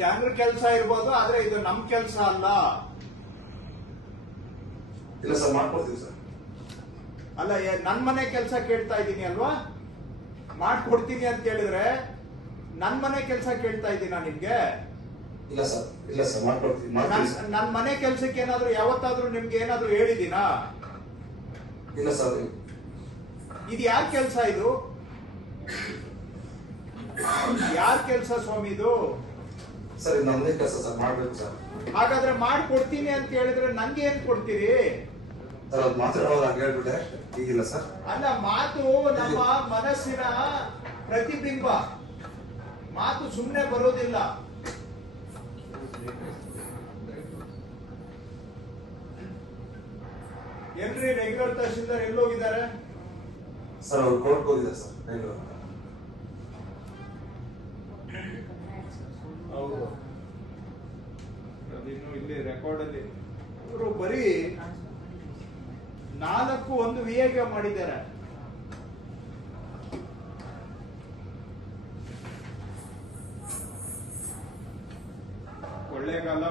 ಜನರ ಕೆಲಸ ಇರ್ಬೋದು, ಆದ್ರೆ ಇದು ನಮ್ ಕೆಲಸ ಅಲ್ಲ. ಇಲ್ಲ ಸರ್, ಮಾಡ್ಕೊಡ್ತೀವಿ ಸರ್. ಅಲ್ಲ, ನನ್ ಮನೆ ಕೆಲಸ ಕೇಳ್ತಾ ಇದ್ದೀನಿ ಅಲ್ವಾ? ಮಾಡ್ಕೊಡ್ತೀನಿ ಅಂತ ಹೇಳಿದ್ರೆ ನನ್ ಮನೆ ಕೆಲಸ ಕೇಳ್ತಾ ಇದ್ದೀನಾ ನಿಮ್ಗೆ? ಇಲ್ಲ ಸರ್, ಇಲ್ಲ ಸರ್, ಮಾಡ್ಕೊಡ್ತೀವಿ. ನನ್ ಮನೆ ಕೆಲ್ಸಕ್ಕೆ ಏನಾದ್ರು ಯಾವತ್ತಾದ್ರೂ ನಿಮ್ಗೆ ಏನಾದ್ರು ಹೇಳಿದೀನಾ? ಇಲ್ಲ ಸರ್. ಇದು ಯಾರ್ ಕೆಲಸ? ಇದು ಯಾರ್ ಕೆಲಸ ಸ್ವಾಮಿ ಇದು? ಸರ್, ಇದು ನಮ್ಮದೇ ಕೆಲಸ ಸರ್, ಮಾಡ್ಬೇಕು ಸರ್. ಹಾಗಾದ್ರೆ ಮಾಡ್ಕೊಡ್ತೀನಿ ಅಂತ ಹೇಳಿದ್ರೆ ನನ್ಗೆ ಏನ್ ಕೊಡ್ತೀರಿ? ಸರ್, ಅದು ಮಾತಾಡೋದು ಹಂಗೆ ಹೇಳ್ಬಿಟ್ಟೆ. ಈಗಿಲ್ಲ ಸರ್. ಅಲ್ಲ, ಮಾತು ನಮ್ಮ ಮನಸ್ಸಿನ ಪ್ರತಿಬಿಂಬ. ಮಾತು ಸುಮ್ಮನೆ ಬರೋದಿಲ್ಲ. ಎಲ್ರಿ ರೆಗ್ಯುಲರ್ ತಹಶೀಲ್ದಾರ್ ಎಲ್ಲೋಗಿದ್ದಾರೆ? ಸರ್, ಅವ್ರು ಕೋರ್ಟ್ ಹೋಗಿದ್ದಾರೆ ಸರ್, ಬೆಂಗಳೂರು. ಹೌದು, ಅದಿನ್ನು ಇಲ್ಲಿ ರೆಕಾರ್ಡ್ ಅಲ್ಲಿ ಇವರು ಬರೀ 4 ವಿಎಗೆ ಮಾಡಿದ್ದಾರೆ. ಕೊಳ್ಳೇಗಾಲ